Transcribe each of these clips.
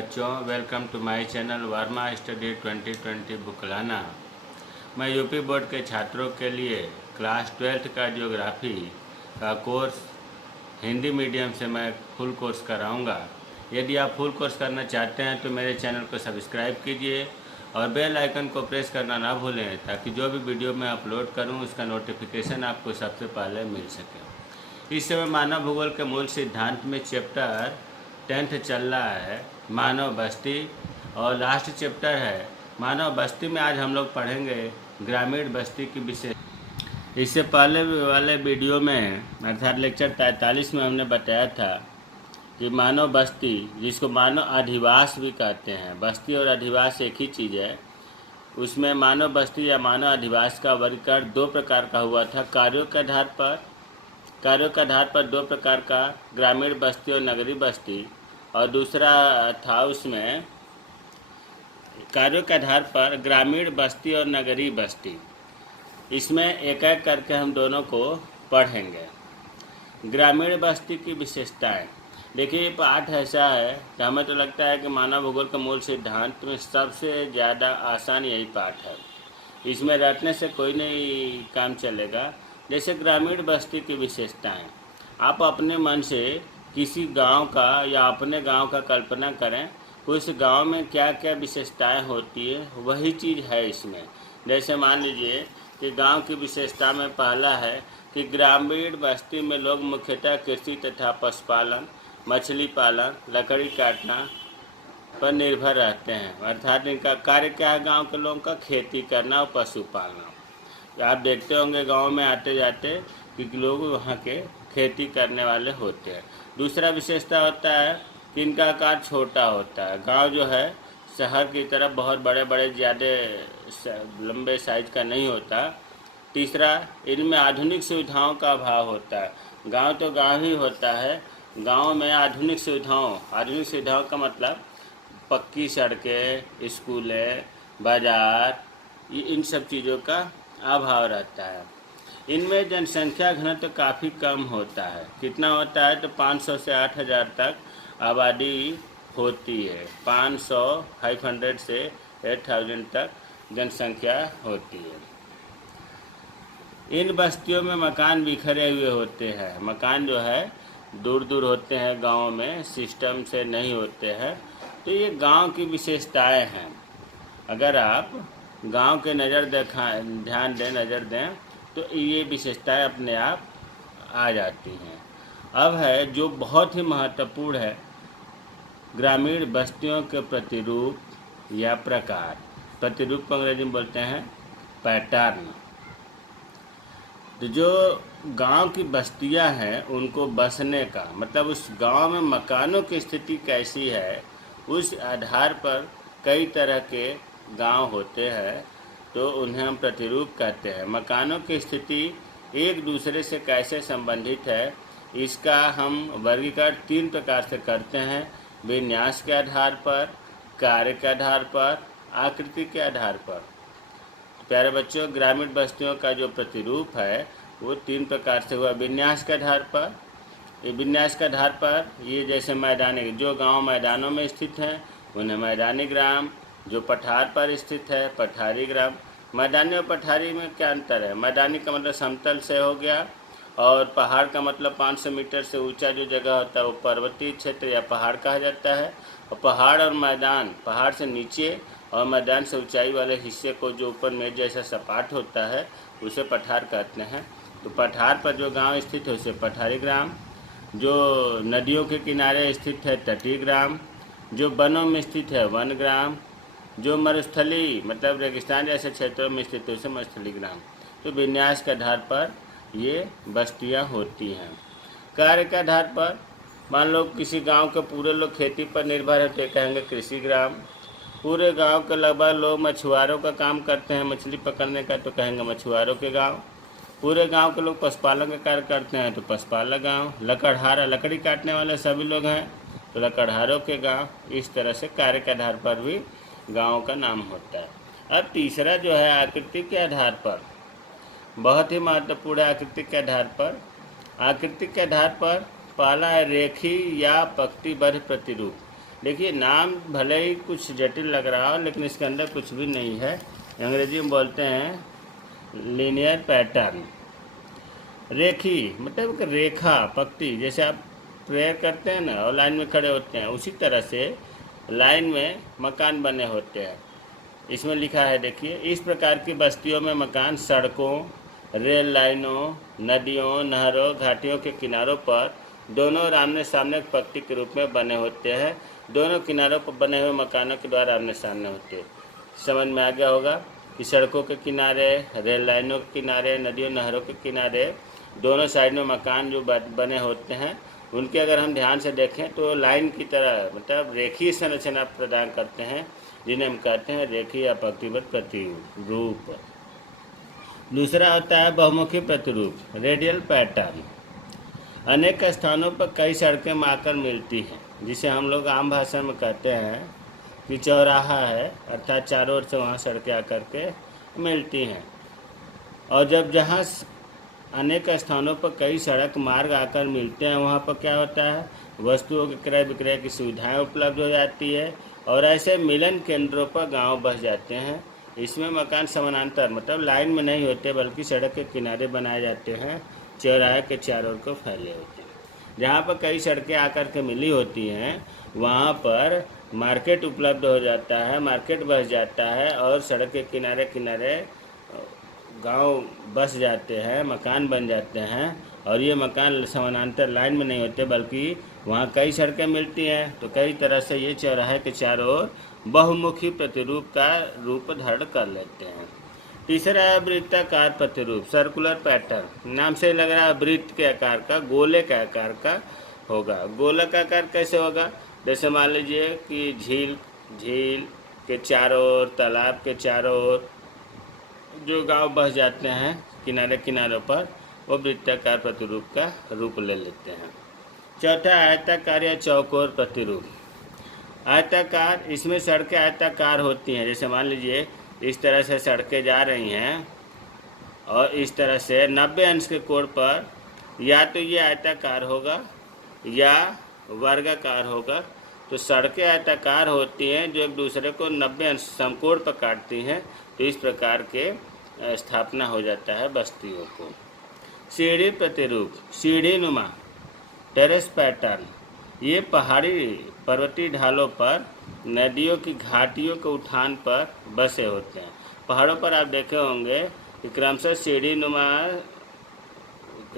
बच्चों, welcome to my channel Verma study 2020 बुकलाना। मैं यूपी बोर्ड के छात्रों के लिए क्लास 12th का ज्योग्राफी का कोर्स हिंदी मीडियम से मैं फुल कोर्स कराऊंगा। यदि आप फुल कोर्स करना चाहते हैं तो मेरे चैनल को सब्सक्राइब कीजिए और बेल आइकन को प्रेस करना ना भूलें, ताकि जो भी वीडियो मैं अपलोड करूं उसका नोटिफिकेशन आपको सबसे पहले मिल सके। इस समय मानव भूगोल के मूल सिद्धांत में चैप्टर 10th चल रहा है, मानव बस्ती, और लास्ट चैप्टर है मानव बस्ती में आज हम लोग पढ़ेंगे ग्रामीण बस्ती की विशेष। इससे पहले वाले वीडियो में अर्थात लेक्चर 43 में हमने बताया था कि मानव बस्ती, जिसको मानव अधिवास भी कहते हैं, बस्ती और अधिवास एक ही चीज़ है, उसमें मानव बस्ती या मानव अधिवास का वर्गीकरण दो प्रकार का हुआ था। कार्यों के आधार पर दो प्रकार का, ग्रामीण बस्ती और नगरीय बस्ती, और दूसरा था उसमें कार्यों के आधार पर ग्रामीण बस्ती और नगरीय बस्ती। इसमें एक एक करके हम दोनों को पढ़ेंगे। ग्रामीण बस्ती की विशेषताएं। देखिए, ये पाठ ऐसा है कि हमें तो लगता है कि मानव भूगोल के मूल सिद्धांत में सबसे ज़्यादा आसान यही पाठ है। इसमें रटने से कोई नहीं काम चलेगा। जैसे ग्रामीण बस्ती की विशेषताएं, आप अपने मन से किसी गांव का या अपने गांव का कल्पना करें, उस गांव में क्या क्या विशेषताएं होती है, वही चीज़ है इसमें। जैसे मान लीजिए कि गांव की विशेषता में पहला है कि ग्रामीण बस्ती में लोग मुख्यतः कृषि तथा पशुपालन, मछली पालन, लकड़ी काटना पर निर्भर रहते हैं। अर्थात इनका कार्य क्या है, गांव के लोगों का खेती करना और पशु पालना। आप देखते होंगे गांव में आते जाते कि लोग वहाँ के खेती करने वाले होते हैं। दूसरा विशेषता होता है कि इनका आकार छोटा होता है। गांव जो है शहर की तरफ बहुत बड़े बड़े ज़्यादा लंबे साइज का नहीं होता। तीसरा, इनमें आधुनिक सुविधाओं का अभाव होता है। गांव तो गांव ही होता है, गांव में आधुनिक सुविधाओं का मतलब पक्की सड़कें, स्कूलें, बाज़ार, इन सब चीज़ों का अभाव रहता है। इनमें जनसंख्या घनत्व तो काफ़ी कम होता है। कितना होता है तो 500 से 8000 तक आबादी होती है। 500 से 8000 तक जनसंख्या होती है। इन बस्तियों में मकान बिखरे हुए होते हैं। मकान जो है दूर दूर होते हैं, गाँव में सिस्टम से नहीं होते हैं। तो ये गांव की विशेषताएं हैं। अगर आप गांव के नज़र नज़र दें तो ये विशेषताएं अपने आप आ जाती हैं। अब है जो बहुत ही महत्वपूर्ण है, ग्रामीण बस्तियों के प्रतिरूप या प्रकार। प्रतिरूप को अंग्रेजी में बोलते हैं पैटर्न। तो जो गांव की बस्तियां हैं उनको बसने का मतलब उस गांव में मकानों की स्थिति कैसी है, उस आधार पर कई तरह के गांव होते हैं, तो उन्हें हम प्रतिरूप कहते हैं। मकानों की स्थिति एक दूसरे से कैसे संबंधित है, इसका हम वर्गीकरण 3 प्रकार से करते हैं: विन्यास के आधार पर, कार्य के आधार पर, आकृति के आधार पर। प्यारे बच्चों, ग्रामीण बस्तियों का जो प्रतिरूप है वो 3 प्रकार से हुआ। विन्यास के आधार पर, विन्यास के आधार पर ये जैसे मैदानी, जो गांव मैदानों में स्थित हैं उन्हें मैदानी ग्राम, जो पठार पर स्थित है पठारी ग्राम। मैदानी और पठारी में क्या अंतर है? मैदानी का मतलब समतल से हो गया, और पहाड़ का मतलब 500 मीटर से ऊंचा जो जगह होता है वो पर्वतीय क्षेत्र या पहाड़ कहा जाता है। और पहाड़ और मैदान, पहाड़ से नीचे और मैदान से ऊंचाई वाले हिस्से को जो ऊपर मेज जैसा सपाट होता है उसे पठार कहते हैं। तो पठार पर जो गाँव स्थित है उसे पठारी ग्राम, जो नदियों के किनारे स्थित है तटीय ग्राम, जो वनों में स्थित है वन ग्राम, जो मरुस्थली मतलब रेगिस्तान जैसे क्षेत्रों में स्थित है उसे मरुस्थली ग्राम। तो विन्यास के आधार पर ये बस्तियां होती हैं। कार्य के आधार पर, मान लो किसी गांव के पूरे लोग खेती पर निर्भर है तो कहेंगे कृषि ग्राम। पूरे गांव के लगभग लोग मछुआरों का काम करते हैं, मछली पकड़ने का, तो कहेंगे मछुआरों के गाँव। पूरे गांव के लोग पशुपालन का कार्य करते हैं तो पशुपालक गाँव। लकड़हारा, लकड़ी काटने वाले सभी लोग हैं तो लकड़हारों के गाँव। इस तरह से कार्य के आधार पर भी गाँव का नाम होता है। अब तीसरा जो है आकृति के आधार पर, बहुत ही महत्वपूर्ण है। आकृति के आधार पर पहला है रेखी या पंक्तिबद्ध प्रतिरूप। देखिए नाम भले ही कुछ जटिल लग रहा हो, लेकिन इसके अंदर कुछ भी नहीं है। अंग्रेजी में बोलते हैं लीनियर पैटर्न। रेखी मतलब कि रेखा पक्ति, जैसे आप प्रेयर करते हैं ना और लाइन में खड़े होते हैं, उसी तरह से लाइन में मकान बने होते हैं। इसमें लिखा है, देखिए, इस प्रकार की बस्तियों में मकान सड़कों, रेल लाइनों, नदियों, नहरों, घाटियों के किनारों पर दोनों ओर आमने सामने पक्ति के रूप में बने होते हैं। दोनों किनारों पर बने हुए मकानों के द्वारा आमने सामने होते हैं। समझ में आ गया होगा कि सड़कों के किनारे, रेल लाइनों के किनारे, नदियों नहरों के किनारे दोनों साइड में मकान जो बने होते हैं, उनके अगर हम ध्यान से देखें तो लाइन की तरह मतलब रेखीय संरचना प्रदान करते हैं, जिन्हें हम कहते हैं रेखीय या पंक्तिबद्ध प्रतिरूप। दूसरा होता है बहुमुखी प्रतिरूप, रेडियल पैटर्न। अनेक स्थानों पर कई सड़कें आकर मिलती हैं, जिसे हम लोग आम भाषा में कहते हैं कि चौराहा है, अर्थात चारों ओर से वहाँ सड़कें आकर के मिलती हैं। और जब जहाँ अनेक स्थानों पर कई सड़क मार्ग आकर मिलते हैं, वहाँ पर क्या होता है, वस्तुओं के क्रय विक्रय की सुविधाएं उपलब्ध हो जाती है और ऐसे मिलन केंद्रों पर गांव बस जाते हैं। इसमें मकान समानांतर मतलब लाइन में नहीं होते, बल्कि सड़क के किनारे बनाए जाते हैं, चौराहे के चारों ओर को फैले होते हैं। जहाँ पर कई सड़कें आकर के मिली होती हैं, वहाँ पर मार्केट उपलब्ध हो जाता है, मार्केट बस जाता है और सड़क के किनारे किनारे गांव बस जाते हैं, मकान बन जाते हैं। और ये मकान समानांतर लाइन में नहीं होते, बल्कि वहाँ कई सड़कें मिलती हैं, तो कई तरह से ये चौराहे के चारों ओर बहुमुखी प्रतिरूप का रूप धारण कर लेते हैं। तीसरा है वृत्ताकार प्रतिरूप, सर्कुलर पैटर्न। नाम से लग रहा है वृत्त के आकार का, गोले के आकार का होगा। गोला का आकार कैसे होगा, जैसे मान लीजिए कि झील के चारों ओर, तालाब के चारों ओर जो गांव बस जाते हैं किनारे किनारों पर, वो वृत्ताकार प्रतिरूप का रूप ले लेते हैं। चौथा आयताकार या चौकोर प्रतिरूप। आयताकार, इसमें सड़कें आयताकार होती हैं। जैसे मान लीजिए इस तरह से सड़कें जा रही हैं और इस तरह से 90 अंश के कोण पर या तो ये आयताकार होगा या वर्गाकार होगा। तो सड़कें आयताकार होती हैं जो एक दूसरे को 90 अंश समकोण पर काटती हैं। तो इस प्रकार के स्थापना हो जाता है बस्तियों को। सीढ़ी प्रतिरूप, सीढ़ी नुमा, टेरेस पैटर्न। ये पहाड़ी पर्वतीय ढालों पर, नदियों की घाटियों के उठान पर बसे होते हैं। पहाड़ों पर आप देखे होंगे कि क्रमशः सीढ़ी नुमा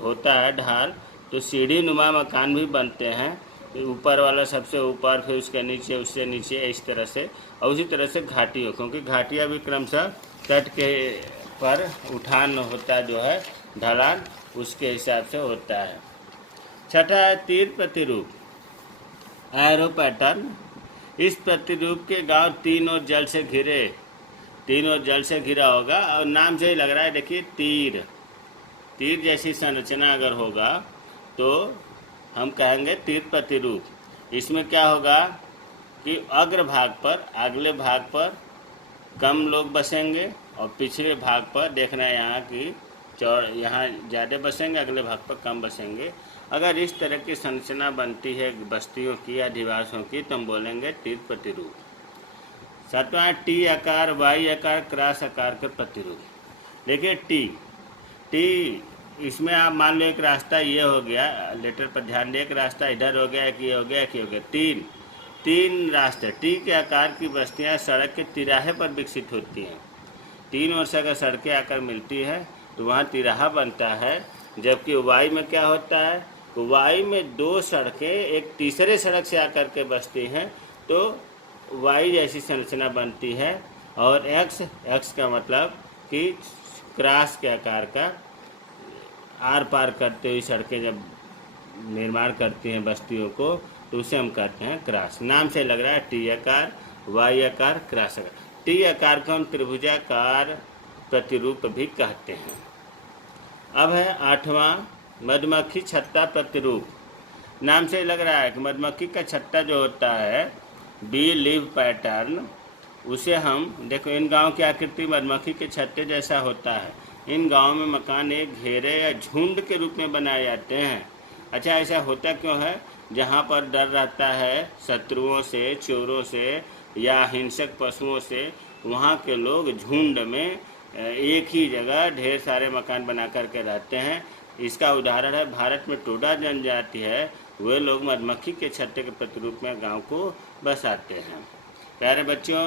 होता है ढाल, तो सीढ़ी नुमा मकान भी बनते हैं। ऊपर वाला सबसे ऊपर, फिर उसके नीचे, उससे नीचे, इस तरह से। और उसी तरह से घाटियों, क्योंकि घाटियाँ भी क्रमशः तट के पर उठान होता जो है ढलान, उसके हिसाब से होता है। छठा है तीर प्रतिरूप, एरो पैटर्न। इस प्रतिरूप के गांव तीन ओर जल से घिरा होगा और नाम से ही लग रहा है, देखिए तीर जैसी संरचना अगर होगा तो हम कहेंगे तीर प्रतिरूप। इसमें क्या होगा कि अग्रभाग पर, अगले भाग पर कम लोग बसेंगे और पिछले भाग पर देखना है यहाँ की यहाँ ज़्यादा बसेंगे, अगले भाग पर कम बसेंगे। अगर इस तरह की संरचना बनती है बस्तियों की या अधिवासियों की, तो हम बोलेंगे तीर प्रतिरूप। सातवां टी आकार, वाई आकार, क्रॉस आकार के प्रतिरूप। देखिए टी इसमें आप मान लो एक रास्ता ये हो गया, लेटर पर ध्यान दें, एक रास्ता इधर हो गया, एक ये हो गया, एक ये हो गया, तीन रास्ते। टी के आकार की बस्तियां सड़क के तिराहे पर विकसित होती हैं। तीन ओर से अगर सड़कें आकर मिलती है तो वहाँ तिराहा बनता है। जबकि वाई में क्या होता है, तो वाई में दो सड़कें एक तीसरे सड़क से आकर के बसती हैं, तो वाई जैसी संरचना बनती है। और एक्स का मतलब कि क्रॉस के आकार का, आर पार करते हुए सड़कें जब निर्माण करती हैं बस्तियों को, तो उसे हम कहते हैं क्रॉस। नाम से लग रहा है टी आकार, वाई आकार, क्रॉस आकार। टी आकार को हम त्रिभुजाकार प्रतिरूप भी कहते हैं। अब है आठवां मधुमक्खी छत्ता प्रतिरूप। नाम से लग रहा है कि मधुमक्खी का छत्ता जो होता है, बी लीव पैटर्न, उसे हम देखो, इन गांव की आकृति मधुमक्खी के छत्ते जैसा होता है। इन गांवों में मकान एक घेरे या झुंड के रूप में बनाए जाते हैं। अच्छा, ऐसा होता क्यों है? जहाँ पर डर रहता है शत्रुओं से, चोरों से या हिंसक पशुओं से, वहाँ के लोग झुंड में एक ही जगह ढेर सारे मकान बना करके रहते हैं। इसका उदाहरण है भारत में टोडा जनजाति है, वे लोग मधुमक्खी के छत्ते के प्रतिरूप में गांव को बसाते हैं। प्यारे बच्चों,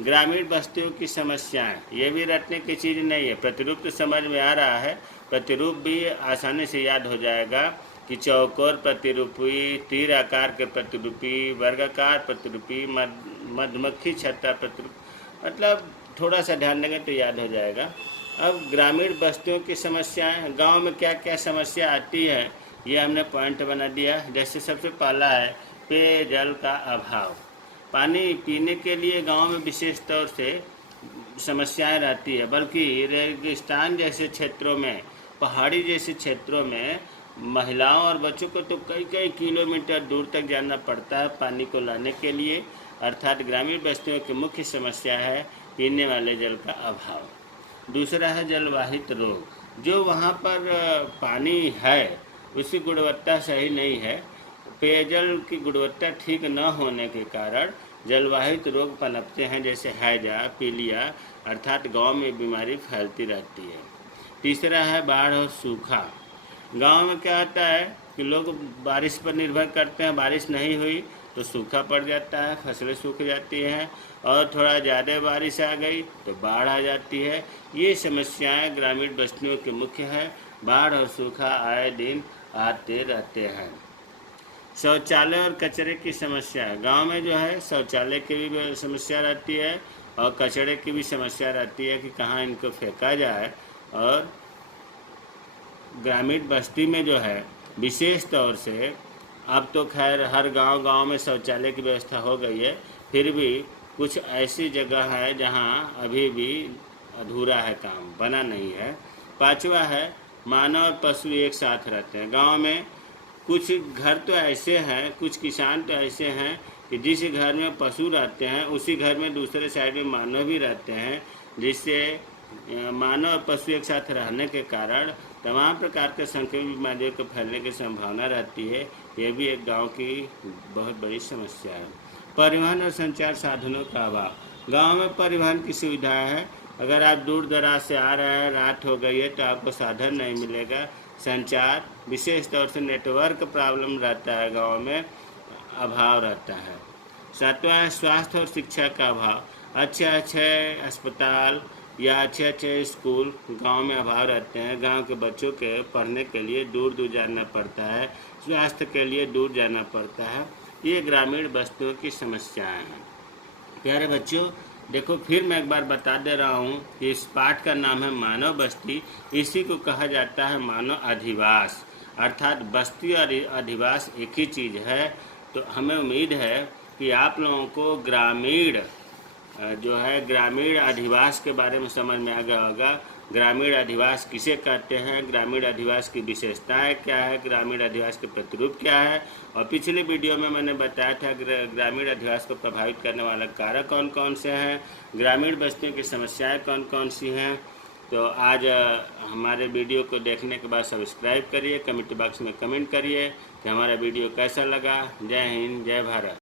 ग्रामीण बस्तियों की समस्याएं ये भी रटने की चीज़ नहीं है। प्रतिरूप तो समझ में आ रहा है, प्रतिरूप भी आसानी से याद हो जाएगा कि चौकोर प्रतिरूपी, तीर आकार के प्रतिरूपी, वर्गाकार प्रतिरूपी, मधुमक्खी छत्ता प्रतिरूप, मतलब थोड़ा सा ध्यान देंगे तो याद हो जाएगा। अब ग्रामीण बस्तियों की समस्याएं, गांव में क्या क्या समस्या आती है ये हमने पॉइंट बना दिया। जैसे सबसे पहला है पेयजल का अभाव। पानी पीने के लिए गांव में विशेष तौर से समस्याएं रहती है, बल्कि रेगिस्तान जैसे क्षेत्रों में, पहाड़ी जैसे क्षेत्रों में महिलाओं और बच्चों को तो कई कई किलोमीटर दूर तक जाना पड़ता है पानी को लाने के लिए। अर्थात ग्रामीण बस्तियों की मुख्य समस्या है पीने वाले जल का अभाव। दूसरा है जलवाहित रोग। जो वहाँ पर पानी है उसकी गुणवत्ता सही नहीं है, पेयजल की गुणवत्ता ठीक न होने के कारण जलवाहित रोग पनपते हैं, जैसे हैजा, पीलिया, अर्थात गांव में बीमारी फैलती रहती है। तीसरा है बाढ़ और सूखा। गांव में क्या होता है कि लोग बारिश पर निर्भर करते हैं, बारिश नहीं हुई तो सूखा पड़ जाता है, फसलें सूख जाती हैं, और थोड़ा ज़्यादा बारिश आ गई तो बाढ़ आ जाती है। ये समस्याएं ग्रामीण बस्तियों की मुख्य हैं। बाढ़ और सूखा आए दिन आते रहते हैं। शौचालय और कचरे की समस्या है। गांव में जो है शौचालय की भी समस्या रहती है और कचरे की भी समस्या रहती है कि कहाँ इनको फेंका जाए। और ग्रामीण बस्ती में जो है विशेष तौर से, अब तो खैर हर गांव में शौचालय की व्यवस्था हो गई है, फिर भी कुछ ऐसी जगह है जहां अभी भी अधूरा है, काम बना नहीं है। पांचवा है मानव और पशु एक साथ रहते हैं। गांव में कुछ घर तो ऐसे हैं, कुछ किसान तो ऐसे हैं कि जिस घर में पशु रहते हैं उसी घर में दूसरे साइड में मानव भी रहते हैं, जिससे मानव और पशु एक साथ रहने के कारण तमाम प्रकार के संक्रमित बीमारियों को फैलने की संभावना रहती है। यह भी एक गांव की बहुत बड़ी समस्या है। परिवहन और संचार साधनों का अभाव। गांव में परिवहन की सुविधा है, अगर आप दूर दराज से आ रहे हैं, रात हो गई है, तो आपको साधन नहीं मिलेगा। संचार, विशेष तौर से नेटवर्क प्रॉब्लम रहता है, गांव में अभाव रहता है। सातवां है स्वास्थ्य और शिक्षा का अभाव। अच्छे अस्पताल या अच्छे स्कूल गांव में अभाव रहते हैं। गांव के बच्चों के पढ़ने के लिए दूर दूर जाना पड़ता है, स्वास्थ्य के लिए दूर जाना पड़ता है। ये ग्रामीण बस्तियों की समस्याएं हैं। प्यारे बच्चों, देखो फिर मैं एक बार बता दे रहा हूँ कि इस पाठ का नाम है मानव बस्ती। इसी को कहा जाता है मानव अधिवास, अर्थात बस्ती और अधिवास एक ही चीज़ है। तो हमें उम्मीद है कि आप लोगों को ग्रामीण अधिवास के बारे में समझ में आ गया होगा। ग्रामीण अधिवास किसे कहते हैं, ग्रामीण अधिवास की विशेषताएं क्या है, ग्रामीण अधिवास के प्रतिरूप क्या है, और पिछले वीडियो में मैंने बताया था ग्रामीण अधिवास को प्रभावित करने वाला कारक कौन कौन से हैं, ग्रामीण बस्तियों की समस्याएं कौन कौन सी हैं। तो आज हमारे वीडियो को देखने के बाद सब्सक्राइब करिए, कमेंट बॉक्स में कमेंट करिए कि हमारा वीडियो कैसा लगा। जय हिंद, जय भारत।